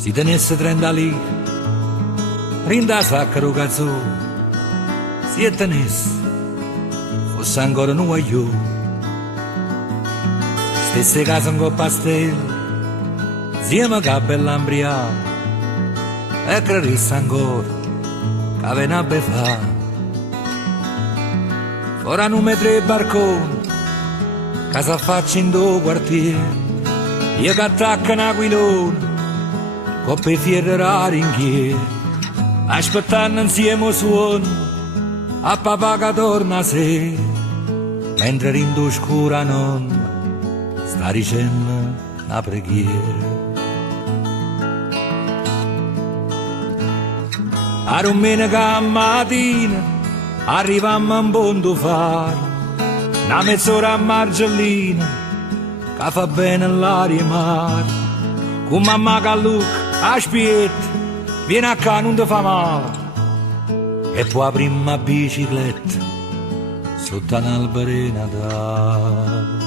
Si tenesse 30 lire, rinda sacro cazzo, si e tenesse, fosse ancora un guagliò. Stesse casa con pastello, insieme che bella ambriata, e credesse ancora che ve ne fa. Ora non mi tre barconi, che si affaccia in due quartieri, io che attacco un aquilone, coppe fierre rari in chiesa, aspettando insieme il suono, a papà che torna sera, mentre in scura nonna sta dicendo una preghiera. A domenica mattina arrivammo a un punto fare, una mezz'ora a Margellina, che fa bene l'aria mare. Con mamma Callucca, aspetta, vieni a casa, non ti fa male. E poi la prima bicicletta, sotto un albero di Natale.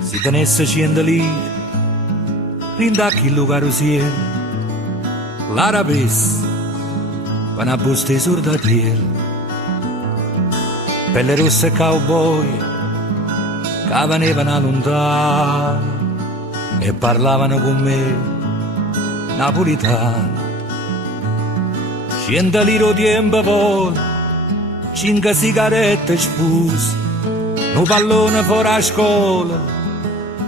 Si tenesse 100 lire, rindacchi il carosiere, la rapessa, con una busta di sordatiera, pelle rossa e cowboy, che venivano lontano e parlavano con me napolitano. 100 lire tempo poi, 5 sigarette spuse, un pallone fuori a scuola,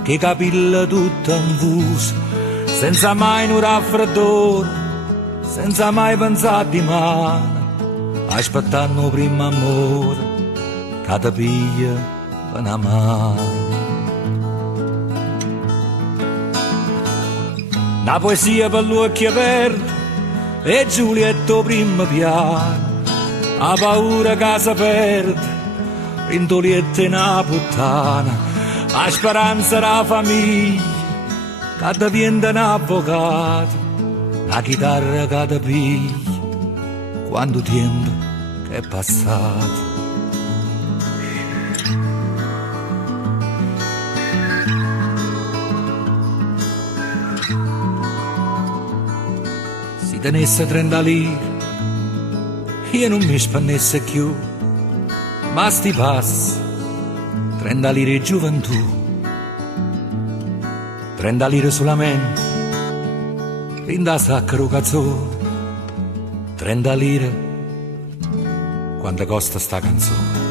che capilla tutta infusa, senza mai un raffreddore, senza mai pensare di male, aspettando il primo amore, che ti piglia per una mano. Una poesia per l'occhio aperto e Giulietto primo piano, ha paura che si perde, Rintolietta e una puttana, la speranza della famiglia, che diventa un avvocato, la chitarra che ti piglia, quanto tempo che è passato. Si tenesse 30 lire, io non mi spannesse più, ma sti passi, 30 lire di gioventù, 30 lire solamente, rinda sacro cazzone, 30 lire, quanto costa sta canzone.